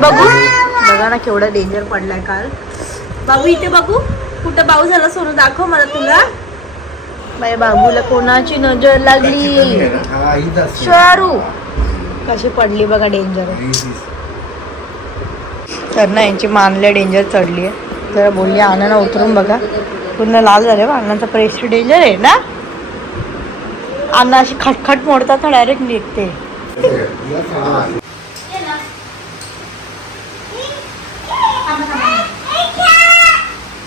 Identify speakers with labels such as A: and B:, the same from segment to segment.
A: बघू. बघा ना केवढा डेंजर पडलाय काल. बाबू इथे बघू. कुठं बाऊ झाला सोनू दाखव मला तुला. बाई बाबूला कोणाची नजर लागली? शारू. कशी पडली बघा डेंजर. तर ना यांची मानले डेंजर चढली आहे. जरा बोलली आणा ना उतरून बघा. पूर्ण लाल झाले बा अण्णाचा प्रेस्टी डेंजर आहे ना? अण्णा अशी खटखट मोडतात डायरेक्ट निघते.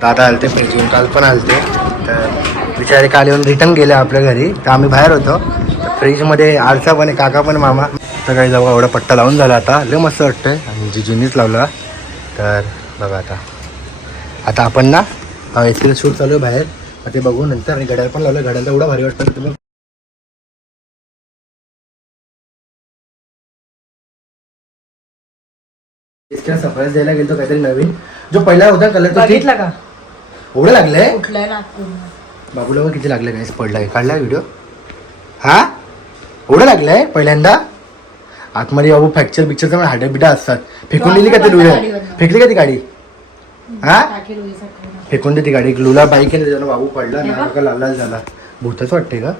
A: दादा आलते पेजून काल पण आलते. तर बिचारे काल येऊन रिटर्न गेले आपल्या घरी. तर आम्ही बाहेर होतो. तर फ्रीजमध्ये आरसा पण आहे काका पण मामा. तर काही जाऊ एवढा पट्टा लावून झाला आता. लय मस्त वाटतंय. आणि जिजूनीच लावला. तर बघा आता. आता आपण ना एसीला शूट चालू आहे बाहेर. मग ते बघू नंतर. आणि घड्याळ पण लावलं. घड्याळ एवढा भारी वाटतं तुम्ही. सरप्राईज द्यायला गेलो काहीतरी नवीन. जो पहिला होता कलर तो बघितला का?
B: एवढं लागलंय?
A: कुठलाय नागपूर
B: बाबूला बघ किती लागलं काय पडलाय. काढलाय व्हिडिओ हा? एवढं लागलंय पहिल्यांदा? आतमध्ये बाबू फ्रॅक्चर बिक्चरचा पण हाड्या बिडा असतात. फेकून दिली का ते लुया फेकली का ती गाडी? हा? फेकून दे ती गाडी. लुला बाईक बाबू पडला. ना का लाल झाला. भूतच वाटते का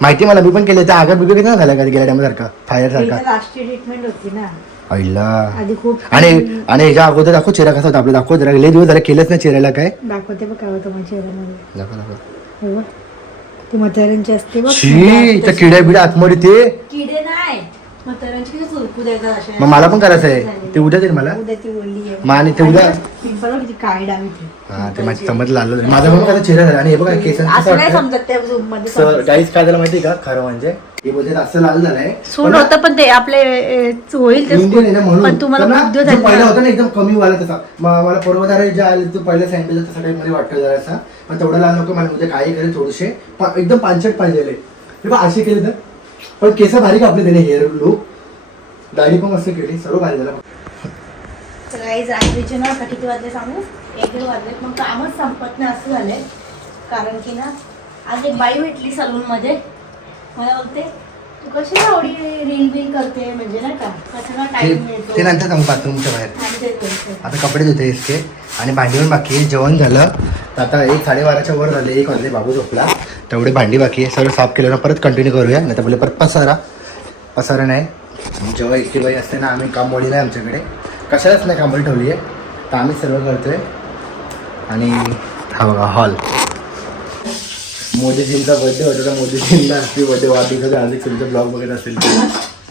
B: माहिती मला मी पण केलं त्या आगात बिगड किती झाला का गेल्या टाइम सारखा? फायर सारखा?
A: ट्रीटमेंट होती ना.
B: आईला.
A: आधी खूप
B: आणि आणि ह्याच्या अगोदर दाखव चेहरा कसा होता आपलं दाखव जरा. लय दिवस झाला केलंच नाही चेहऱ्याला काय?
A: दाखवते बघ काय होतं माझ्या चेहऱ्यामध्ये.
B: दाखव दाखव.
A: हे बघ. ती म्हाताऱ्यांची असते बघ.
B: शी त्या किड्या बिड्या आतमध्ये ते.
A: किडे नाही. म्हाताऱ्यांची किती सुरकू द्यायचं अशा
B: मग मला पण करायचं आहे. ते उद्या देईल मला.
A: उद्या ती आहे.
B: मग आणि ते उद्या
A: पिंपल बघ किती काळी डावी ती.
B: हा ते माझी समजलं आलं माझा पण कसा चेहरा झाला. आणि हे बघा केसांचं कसं
A: असं नाही
B: वाटतं
A: समजत त्या झूममध्ये.
B: सर गाईस काय झालं माहितीये का? खरं म्हणजे हे बोलते असं लाल झालंय.
A: सून होतं पण ते आपले होईल ते
B: इंडियन आहे ना म्हणून.
A: पण तुम्हाला
B: तर ना,
A: खूप दिवस
B: जो
A: झाले.
B: पहिला
A: ना.
B: होता ना एकदम कमी वाला तसा. म- मला पर्वतारे जे आले तो पहिला सँडल तसा मध्ये वाटतं जरासा पण तेवढा लाल नको मला म्हणजे काही करे थोडेसे. एकदम पानसट पाहिजे हे बघ असे केले तर. पण केस भारी कापले त्याने हेअर लुक दाढी पण मस्त केली सर्व भारी झालं.
A: तर काही रात्रीचे ना आता किती वाजले सांगू? एक दीड वाजले. मग कामच संपत नाही असं झालंय. कारण की ना आज एक बाई भेटली सलून मध्ये. मला बोलते तू कशी एवढी रील बिल करते? म्हणजे नाही का कशाला टाइम
B: ते
A: मिळतो
B: ते नंतर सांगू बाथरूमच्या बाहेर.
A: आणि ते करते.
B: आता कपडे धुते इसके आणि भांडी पण बाकी आहे जेवण झालं. तर आता एक साडेबाराच्या वर झाले एक वाजले बाबू झोपला. तेवढे भांडी बाकी आहे सगळं साफ केलं ना परत कंटिन्यू करूया नाही तर बोले परत पसारा. पसारा नाही. जेव्हा एकटी बाई असते ना आम्ही कामवाली नाही आमच्याकडे. कशालाच नाही कामवाली ठेवली आहे. तर आम्ही सर्व करतोय. आणि हा बघा हॉल मोदीजींचा बर्थडे होता तर मोदीजींना हॅपी बर्थडे वाढदिवसाचा आज एक तुमचा ब्लॉग बघत असेल.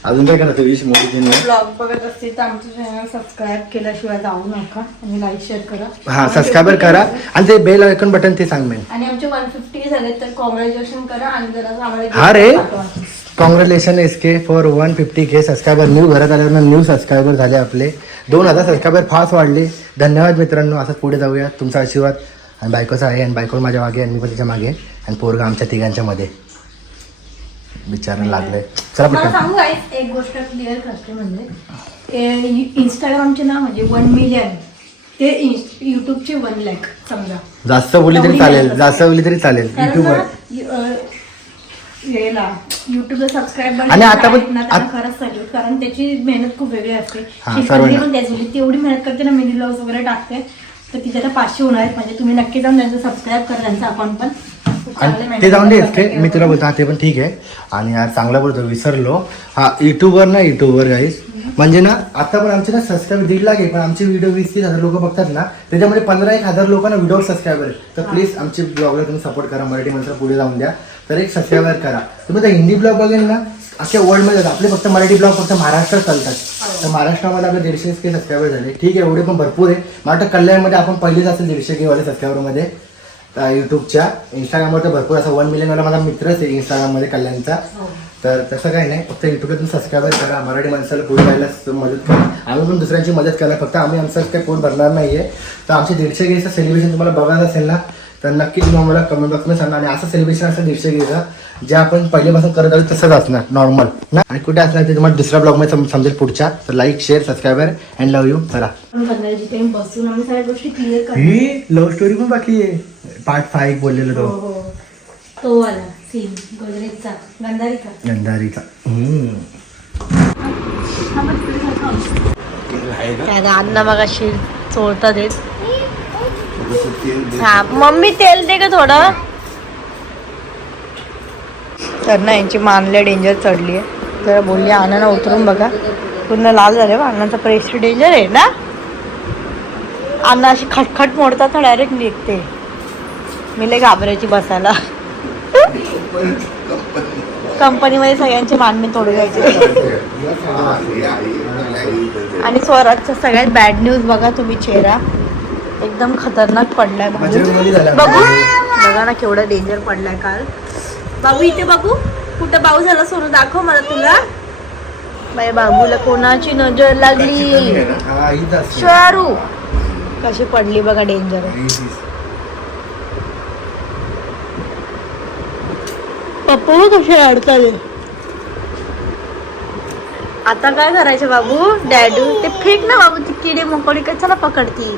B: अजून काय करतो विश मोदीजींना?
A: ब्लॉग बघत असतील तर आमचं चॅनल सबस्क्राईब केल्याशिवाय जाऊ नका. आणि लाईक शेअर करा.
B: हा सबस्क्राईबर करा. आणि ते बेल आयकॉन बटन ते सांग मेन
A: आणि आमचे वन फिफ्टी झाले तर कॉंग्रॅच्युलेशन करा आणि जरा आम्हाला
B: हा रे. Congratulations K for one fifty K subscriber new घरात आल्यावर न्यू सबस्क्रायबर झाले आपले. दोन हजार सबस्क्रायबर फास्ट वाढले. धन्यवाद मित्रांनो. असंच पुढे जाऊया. तुमचा आशीर्वाद. आणि बायकोचा आहे आणि बायको माझ्या मागे आणि मी पण तिच्यामागे. आणि पोरगा आमच्या तिघांच्या मध्ये विचारायला लागलंय. चला
A: मला
B: पटकन.
A: सांगू काय एक गोष्ट क्लिअर करते म्हणजे. इंस्टाग्रामचे ना म्हणजे वन मिलियन ते युट्यूबचे वन लॅक समजा.
B: जास्त बोलली तरी चालेल जास्त बोलली तरी चालेल.
A: कारण
B: युट्यूबवर
A: ना, यु- अं, याला युट्यूबला सबस्क्राईबर
B: आणि आता पण-
A: खरंच सॅल्यूट कारण त्याची मेहनत खूप वेगळी असते.
B: हा, सर्वांना.
A: पण त्याच. तेवढी मेहनत करते ना मिनी ब्लॉग्स वगैरे टाकते. तर आता पाचशे होणार आहेत. म्हणजे तुम्ही नक्की जाऊन त्यांचं सबस्क्राईब करा त्यांचं अकाउंट पण.
B: आणि ते जाऊन दे ते मी तुला बोलतो हा ते पण ठीक आहे. आणि यार चांगला बोलतो विसरलो. हा युट्यूबवर ना युट्यूबवर गाईस म्हणजे ना आता पण आमचे ना सबस्क्राईब दीड लाख आहे पण आमचे व्हिडिओ वीस तीस हजार लोक बघतात ना त्याच्यामध्ये पंधरा एक हजार लोकांना व्हिडिओ सबस्क्रायबर आहे तर प्लीज आमचे ब्लॉगला तुम्ही सपोर्ट करा मराठी माणसं पुढे जाऊन द्या. तर एक सबस्क्रायबर करा. तुम्ही तर हिंदी ब्लॉग बघेल ना अख्ख्या वर्ल्डमध्ये आपले फक्त मराठी ब्लॉग फक्त महाराष्ट्रात चालतात. तर महाराष्ट्रामध्ये आपले दीडशे के सबस्क्रायबर झाले. ठीक आहे एवढे पण भरपूर आहे. मला वाटतं कल्याणमध्ये आपण पहिलेच असेल दीडशे के वाले सबस्क्रायबरमध्ये युट्यूबच्या इंस्टाग्रामवर तर भरपूर असा वन मिलियन वाला माझा मित्रच आहे इंस्टाग्राममध्ये कल्याणचा. तर तसं काही नाही. फक्त युट्यूबला तुम्ही सबस्क्राईबर करा. मराठी माणसाला पुढे जायला मदत करा. आम्ही पण दुसऱ्यांची मदत करा. फक्त आम्ही आमचं काही पोट भरणार नाहीये. तर आमचे दीडशे गेचं सेलिब्रेशन तुम्हाला बघायचं असेल ना तर नक्की तुम्ही आम्हाला कमेंट बॉक्समध्ये सांगा आणि असं सेलिब्रेशन असेल दीडशे गेचं जे आपण पहिल्यापासून करत आहोत तसंच असणार नॉर्मल ना? आणि कुठे असणार ते तुम्हाला दुसऱ्या ब्लॉगमध्ये सम- समजेल पुढच्या. तर like share subscriber and love you चला.
A: आपण करणार जिथे बसून आम्ही सगळ्या गोष्टी क्लिअर करतो
B: ही लव्ह स्टोरी पण बाकी आहे. पार्ट फाय बोललेलो
A: हो
B: तो.
A: हो तो वाला सीन गोदरेजचा
B: हम्म.
A: हा अन्न बघा शिर चोळतात येत हा मम्मी तेल दे का थोडं. तर ना यांची मानले डेंजर चढली आहे. जरा बोलली अण्णा उतरून बघा. पूर्ण लाल झाले बा अण्णाचा प्रेस्टी डेंजर आहे ना? अण्णा अशी खटखट मोडतात डायरेक्ट निघते. मी लय घाबरायची बसायला. कंपनीमध्ये सगळ्यांचे मानमे तोडून घ्यायचे आणि स्वराजचा सगळ्यात बॅड न्यूज बघा तुम्ही चेहरा. एकदम खतरनाक पडलाय. बघू. बघा ना केवढा डेंजर पडलाय काल. बाबू इथे बघू. कुठं बाऊ झाला सोनू दाखव मला तुला. बाय बाबूला कोणाची नजर लागली?
B: हा.
A: शारू कशी पडली बघा डेंजर. पप्पू कसे अडतात आता काय करायचं बाबू? डॅडू ते फेक ना बाबू ती किडे मकोडी कशाला पकडतील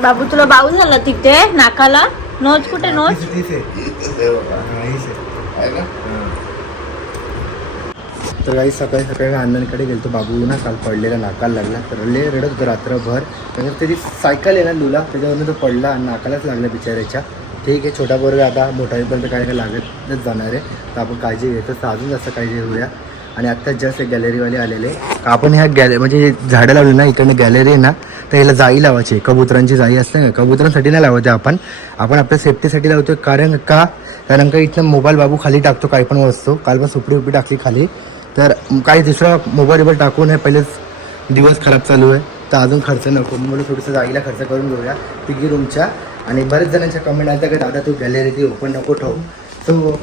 A: बाबू तुला बाऊ झाला तिथे नाकाला? नोज कुठे नोज.
B: हा. तर काही सकाळी सकाळी अण्णांकडे गेलो बाबू ना काल पडलेला नाकाला लागला. तर ले रडत होतं रात्रभर. त्यानंतर त्याची सायकल आहे ना लुला त्याच्यावरनं तो पडला आणि नाकालाच लागला बिचाऱ्याच्या. ठीक आहे छोटा पोरगा आता मोठाईपर्यंत काय काय लागतच जाणार आहे. तर आपण काळजी घेतो तर अजून जास्त काळजी घेऊया. आणि आत्ता जस्ट एक गॅलरीवाले आलेले. आपण ह्या गॅलरी म्हणजे झाडं लावली ना इकडनं गॅलरी आहे ना तर ह्याला जाई लावायची. कबुतरांची जाई असते ना कबुतरांसाठी नाही लावते आपण. आपण आपल्या सेफ्टीसाठी लावतो कारण का? कारण का इथनं मोबाईल बाबू खाली टाकतो काही पण वस्तू. काल पण सुपडी उपडी टाकली खाली. तर काही दुसरा मोबाईल वगैरे टाकू नये. पहिलेच दिवस खराब चालू आहे. तर अजून खर्च नको. म्हणून थोडंसं जागेला खर्च करून घेऊया. तिघी रूमच्या आणि बरेच जणांच्या कमेंट आल्या का दादा तू गॅलरी ती ओपन नको ठेवू. सो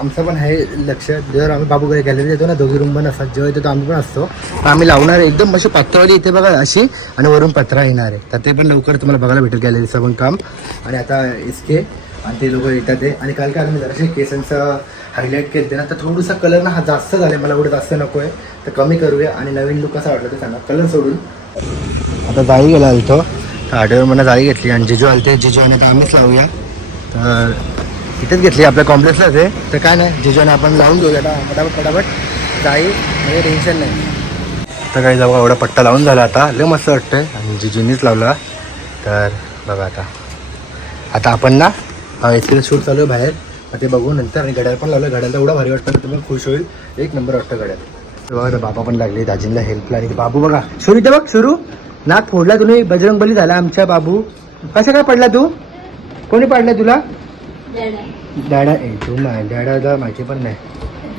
B: आमचं पण आहे लक्ष. जर आम्ही बाबू गॅलरी येतो ना दोघी रूम पण असतात. जेव्हा येतो आम्ही पण असतो तर आम्ही लावणार आहे. एकदम अशी पत्रावाली इथे बघा अशी आणि वरून पत्रा येणार आहे. तर ते पण लवकर तुम्हाला बघायला भेटेल गॅलरीचं पण काम. आणि आता इसके आणि ते लोक येतात ते. आणि काल काय आम्ही जरासे केसांचं हायलाईट केलं ना तर थोडंसं कलर ना हा जास्त झाला मला एवढं जास्त नको आहे तर कमी करूया आणि नवीन लुक कसा वाटलं ते सांगा. कलर सोडून. आता जाळी गेला आलतो तर आठवड्यावर मला जाळी घेतली. आणि जिजू आलते. जिजू आणि आता आम्हीच लावूया. तर इथेच घेतली आपल्या कॉम्प्लेक्सलाच आहे. तर काय नाही जिजूने आपण लावून घेऊया आता फटाफट फटाफट जाई म्हणजे टेन्शन नाही. तर काही जाऊ एवढा पट्टा लावून झाला आता. लय मस्त वाटतंय. आणि जिजूनीच लावला. तर बघा आता. आता आपण ना इथे शूट चालू आहे बाहेर. मग ते बघू नंतर. आणि घड्याळ पण लावलं. घड्याला एवढा भारी वाटतं तुम्हाला खुश होईल. एक नंबर वाटतं घड्याळ. तर बघा आता बाबा पण लागले. दाजींना हेल्पला आणि बाबू बघा. सुरू इथे बघ सुरू. नाक फोडला तुम्ही. बजरंग बली झाला आमच्या बाबू. कसं काय पडला तू? कोणी पाडला तुला? डॅडा ए तू नाही डॅडाला माहिती पण नाही.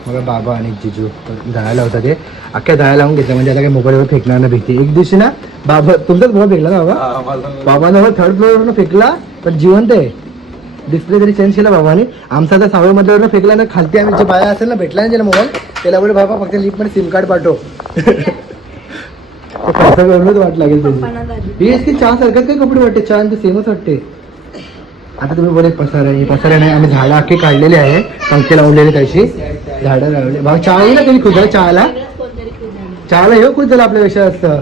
B: मग बाबा आणि जिजू दळायला होता ते. अख्ख्या दळायला लावून घेतलं म्हणजे आता काही मोबाईलवर फेकणार ना भीती. एक दिवशी ना बाबा तुमचाच मोबाईल फेकला ना बाबा? बाबानं थर्ड फ्लोअरवरून फेकला पण जिवंत आहे. डिस्प्ले तरी चेंज केला बाबाने. आमचा तर सहाव्या मधल्यावरून फेकला ना खालती आम्ही जे बाया असेल ना भेटला ना ज्याला मोबाईल त्याला बोले बाबा फक्त लिपमध्ये सिम कार्ड पाठव. पैसा वाट लागेल त्याची. ही की चहा सारखंच काही कपडे वाटते? चहा सेमच वाटते. आता तुम्ही बोले पसारा. आहे पसारा नाही आम्ही झाडं अख्खे काढलेले आहे. पंखे लावलेले त्याशी झाडं लावले. भाऊ चहा येईल ना खुद चहाला? चहाला येऊ खुद झालं आपल्यापेक्षा असतं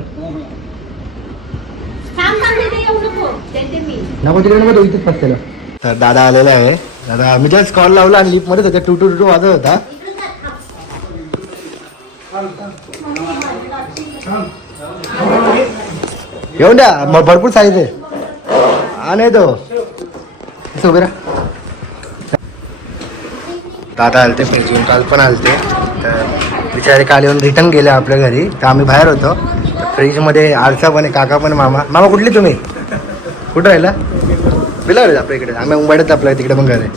B: नको तिकडे नको इथेच पसतेला तर दादा आलेला आहे. दादा आम्ही जस्ट कॉल लावला आणि लिफ्ट मध्येच होता टू टू टू वाजत होता. येऊन द्या मग भरपूर साईज आहे. आणि तो. असं उभे राहा. दादा आलते फिरजून काल पण आलते. तर बिचारे काल येऊन रिटर्न गेले आपल्या घरी. तर आम्ही बाहेर होतो. तर फ्रीजमध्ये आरसा पण आहे काका पण मामा. मामा कुठली तुम्ही? कुठं राहिला? बिलावर आपल्या इकडे. आम्ही मुंबईत आपल्या तिकडे पण घर आहे.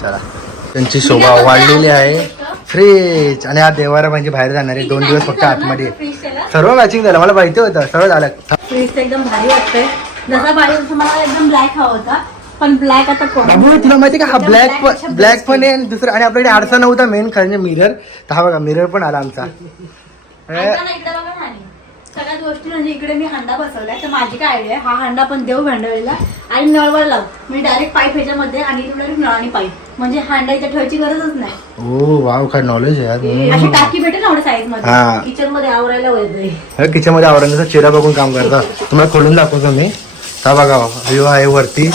B: चला. त्यांची शोभा वाढलेली आहे. फ्रीज आणि हा देवारा म्हणजे बाहेर जाणार. आहे दोन दिवस फक्त आतमध्ये. सर्व मॅचिंग झालं. मला माहिती होतं. सगळं झालं.
A: फ्रीज एकदम भारी वाटतंय. जसा मला एकदम ब्लॅक हवा होता. पण ब्लॅक आता कोण?
B: बाबू तुला माहिती का हा ब्लॅक ब्लॅक पण आहे आणि दुसरं आणि आपल्याकडे आरसा नव्हता मेन खरं मिरर तर हा बघा मिरर पण आला आमचा.
A: सगळ्यात गोष्टी म्हणजे इकडे मी हांडा बसवलाय तर माझी काय आयडिया हा हांडा पण देऊ भांडवलीला आणि नळवर लाव. मी डायरेक्ट पाईप ह्याच्यामध्ये आणि डायरेक्ट नळ आणि पाईप. म्हणजे हांडा इथे ठेवायची गरजच नाही.
B: ओ वाव काय नॉलेज आहे यार.
A: अशी टाकी भेटेल ना एवढ्या साईज
B: हा.
A: मध्ये किचनमध्ये आवरायला वगैरे
B: किचनमध्ये आवरण्याचा चिरा बघून काम करता. तुम्हाला खोलून दाखवतो मी. हा बघा आहे वरती.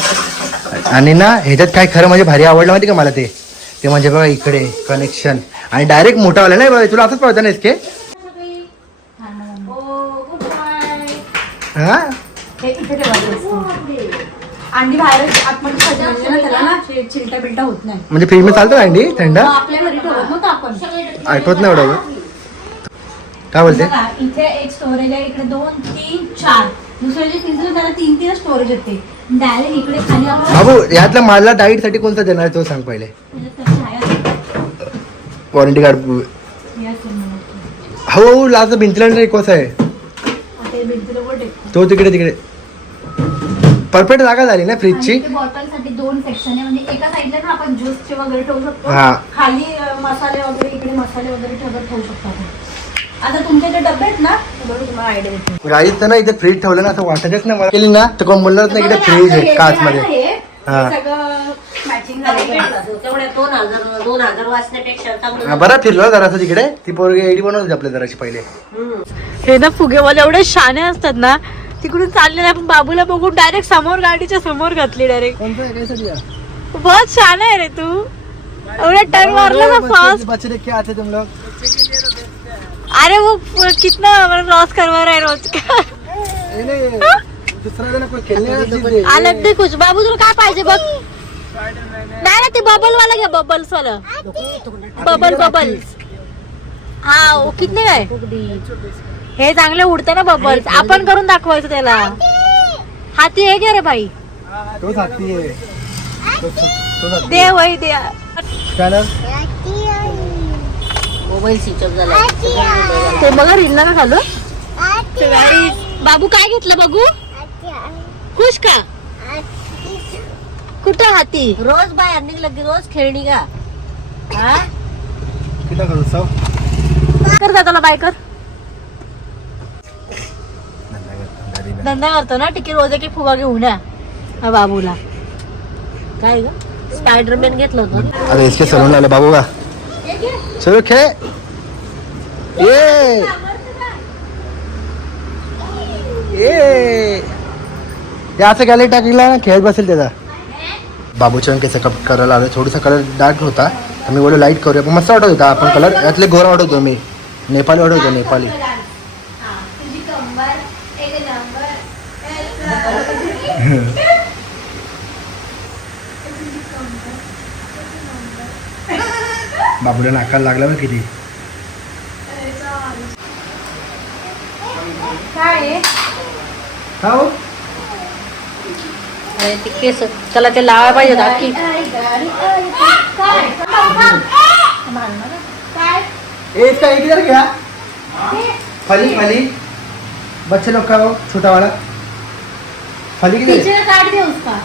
B: आणि ना ह्याच्यात काय खरं म्हणजे भारी आवडलं माहिती का मला ते? ते म्हणजे बघा इकडे कनेक्शन आणि डायरेक्ट मोठा वाला नाही बघा तुला असंच पाहता ना के? हा?
A: हे इथे ठेवायचं असतं. अंडी बाहेर आतमध्ये सजवायचे ना त्याला ना चि- चिलटा बिलटा होत नाही.
B: म्हणजे फ्रीजमध्ये चालतो अंडी? थंड?
A: मग आपल्या घरी ठेवत नव्हतं आपण.
B: आठवत नाही एवढं. काय बोलते?
A: बघा, इथे एक स्टोरेज आहे इकडे दोन तीन चार. दुसरे जे फ्रीज त्याला तीन तीन स्टोरेज येते डायरेक्ट इकडे खाली आपण
B: बाबू यातला मला डाईटसाठी कोणता देणार आहे तो सांग पहिले
A: आहे.
B: वॉरंटी कार्ड
A: हे.
B: हो लास्ट भिंतीला आहे
A: हे भिंतीला वर टेकतो.
B: तो तिकडे तिकडे परफेक्ट जागा झाली ना फ्रीजची
A: बॉटलसाठी दोन सेक्शन आहे म्हणजे एका साईडला ना आपण ज्यूसचे वगैरे ठेवू शकतो
B: हा.
A: खाली अं, मसाले वगैरे इकडे मसाले वगैरे ठेवत ठेवू शकतो आपण आता तुमचे जे डबे आहेत ना ते बरोबर तुम्हाला आयडिया देते
B: गाईत तर ना इथे फ्रीज ठेवलं ना असं वाटतच नाही मला केली ना तर कोण बोलणारच नाही इकडे फ्रीज आहे काच मध्ये हा.
A: सगळं मॅचिंग झालं
C: तेवढ्या दोन हजार दोन हजार वाचण्यापेक्षा चांगलं
B: हा, बरं फिरलो जरा तिकडे ती पोरगी एडी बनवत होती आपल्या जराशी पहिले
A: हे ना फुगेवाले एवढे शाने असतात ना तिकडून चालले ना आपण बाबूला बघून डायरेक्ट समोर गाडीच्या समोर घातली डायरेक्ट बहुत शान आहे रे तू एवढा टर्न मारला ना फास्ट
B: बच्चे देख के आते तुम लोग
A: अरे वो कितना लॉस करवा रहा है रोज का। अलग दे कुछ। बाबू तुला काय पाहिजे बघ नाही ना ते बबल वाला घ्या बबल्स वाला? बबल बबल हा ओ, कितने काय हे? चांगले उडते ना बबल्स आपण करून दाखवायचं त्याला. हाती आहे का रे भाई दे वही दे.
B: आहे. काय ना?
C: मोबाईल स्विच ऑफ झाला
A: ते बघा रीलला का खालो बाबू काय घेतलं बघू? खुश का? कुठं हाती?
C: रोज बाहेर निघलं की रोज खेळणी का हा?
B: करू
A: दादाला बाय कर. धंदा करतो ना टिकी रोज एक एक फुगा घेऊन या. हा बाबूला.
C: काय ग? स्पायडरमॅन घेतलं होतं.
B: अरे इसके सलून आले बाबू का? चलो खे ये ये हे असं गॅलरी टाकला ना खेळत बसेल त्याचा बाबूच्या केस कप करायला आलं थोडासा कलर डार्क होता तर मी बोललो लाईट करूया पण मस्त वाटत होता। आपण कलर यातले गोरा होतो मी। नेपाली वाटत होतो नेपाली। बाबूला नाकाला लागला बघ किती हा हो.
C: अरे ते केस त्याला ते लावायला पाहिजे होतं अख्खी
B: ए, इसका एक इधर गया फली फली. बच्चे लोग का वो छोटा वाला. फली किधर है?
A: काट दे उसका?